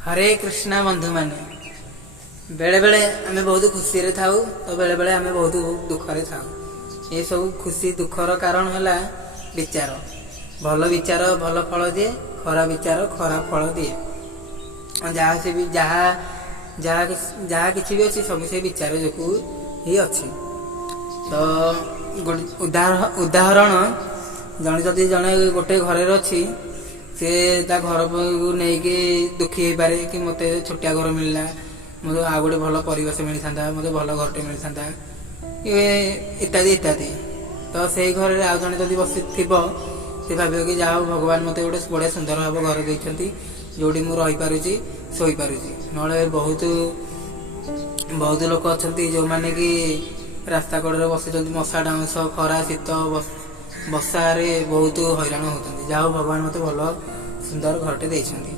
हरे कृष्णा बंधु माने बेले बेले आमे बहुत खुशी रे थाउ तो बेले बेले आमे बहुत दुख रे थाउ। ये सब खुशी दुखर कारण है विचार। भल विचार भल फल दिए, खरा विचार खराब फल दिए। जहाँ से भी जहाँ किसी भी अच्छी सब से विचार जो ही अच्छी। तो उदाहरण जड़े जदि जड़े गोटे घरे अच्छी सी ता घर को नहीं दुखी हो पारे कि मत छोटिया घर मिलला, मतलब आ गए भल परिवेश मिल था, मतलब भल घरटे मिल था इत्यादि इत्यादि। तो से घर आउ जड़े जब बस सी भाव कि जहाँ भगवान मत गोटे बड़े सुंदर भाव घर देती जोटी मुझे रहीपी शोपार ना बहुत बहुत लोक अच्छा जो मैंने कि रास्ता कड़े बस मशा डाउंस खरा शीत बसारे बहुत हैरान होती। जहाँ भगवान मत भल सुंदर घरटे देती।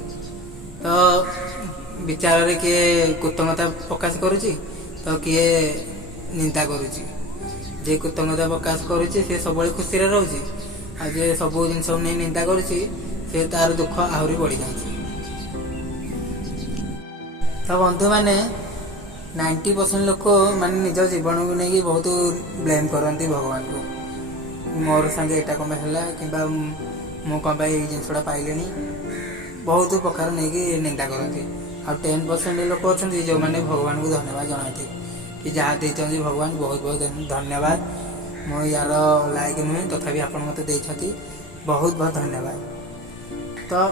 तो विचार रे किए कृतज्ञता प्रकाश करुच्ची तो किए निंदा करुच्ची। जे कृतज्ञता प्रकाश करुच्ची से सब खुशी रे रोचे, आ जे सब जिन नहीं निंदा करुच्ची से तार दुख आहरी बढ़ी जाए। तो बंधु मैंने 90% लोक माने निज जीवन को लेकिन बहुत ब्लेम करती भगवान को। मोर संगे एटा कम है कि मु कम जिनसा पाइले बहुत प्रकार नहीं निंदा करती। आ 10% लोक अच्छा जो मैंने भगवान को धन्यवाद जनाती कि जहाँ देते भगवान बहुत बहुत धन्यवाद। मु यार लायक नुहे तथापि आप मत देती बहुत बहुत धन्यवाद। तो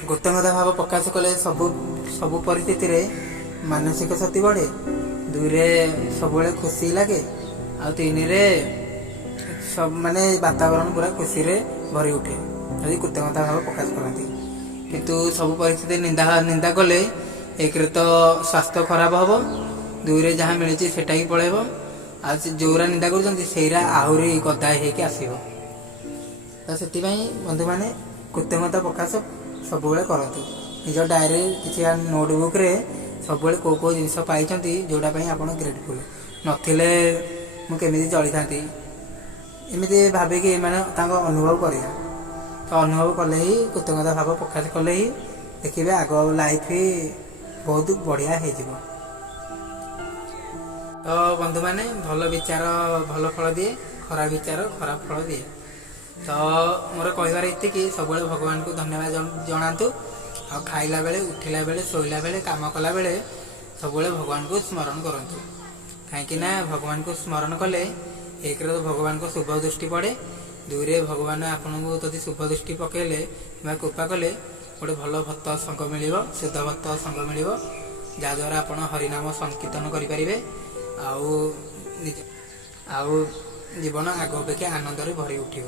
कृतज्ञता भाव प्रकाश कले सब परिस्थिति रे मानसिक शक्ति बढ़े, दुई रे सब खुशी लगे, आ तीन रे सब माने वातावरण पूरा खुशी रे भरी उठे यदि कृतज्ञता भाव प्रकाश करती। किंतु सब परिस्थिति निंदा कले एक रे तो स्वास्थ्य खराब हम, दुई रे जहाँ मिली सेटा ही पलैब, आ जोरा निंदा कर आहरी गदा होके आसब। तो से बंधु मैंने कृतज्ञता प्रकाश सब करतु। निज डायरी किसी नोटबुक रे सब कौ जिन पाई जोटा आप ग्रेटफुल नथिले मुझे चली था एमती भाविकी मैंने अनुभव करा। तो अनुभव कले ही कृतज्ञता भाव प्रकाश कले ही देखिए आग लाइफ ही बहुत बढ़िया हो। तो बंधु मैंने भल विचार भल फल दिए, खरा विचार खराब फल दिए। तो मोर कहबार ये सब भगवान को धन्यवाद जनातु। आ खाइला बेले उठिला बेले शोला बेले काम कला बेले सब भगवान को स्मरण करंतु। कहीं भगवान को स्मरण कले एक तो भगवान को शुभ दृष्टि पड़े, दुई रे भगवान आपन को जदि शुभ दृष्टि पकेले कि कृपा कले गोटे भल भक्त संग मिल, शुद्ध भक्त संग मिल, जहाद्वारा आप हरिनाम संकीर्तन करें आउ जीवन आग अपेक्षा आनंद भरी उठो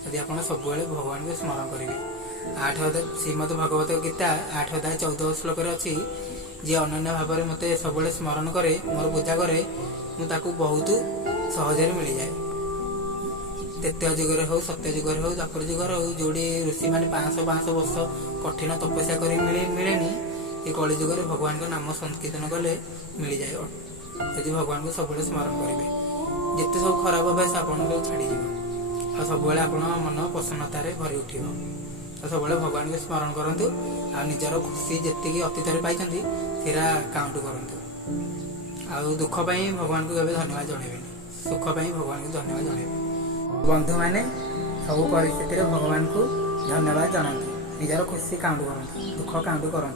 यदि आप सब भगवान को स्मरण करेंगे। 8 श्रीमद भगवत गीता 8 अध्याय 14 श्लोक अच्छी जी अनन्य भाव में मत सब स्मरण करे मोर पूजा करे मुझे बहुत सहजरे मिल जाए। तेत्य जुगर हो सत्य जुगर हो द्वापर जुगर हो जोड़ी ऋषि मैंने 500 वर्ष कठिन तपस्या कर मिले ये कली जुगर भगवान का नाम संकीर्तन कले मिल जाए यदि भगवान को सब स्मरण करेंगे। जिते सब खराब अभ्यास आपन छाड़ सब आप मन प्रसन्नतार भरी उठ। तो सब भगवान को स्मरण करूँ आ निजर खुशी जी अतीत पाई काउंट करूँ। आ दुख भगवान को केवल धन्यवाद जनइबे, सुख भगवान को धन्यवाद जनइबे। बंधु मैंने सब परिस्थिति भगवान को धन्यवाद जनातु, निजर खुशी काउंट करूँ, दुख काउंट करूँ।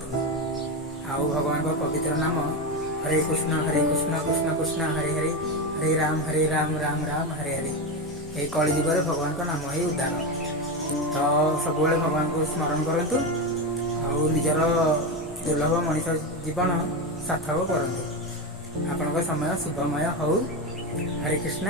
आउ भगवान का पवित्र नाम हरे कृष्ण कृष्ण कृष्ण हरे हरे, हरे राम राम राम हरे हरे। ये कलिजुग भगवान का नाम ही उद्धार। तो सब भगवान को स्मरण करूँ और निजर दुर्लभ मनीष जीवन सार्थक करूँ। आपण समय शुभमय हो। हरे कृष्ण।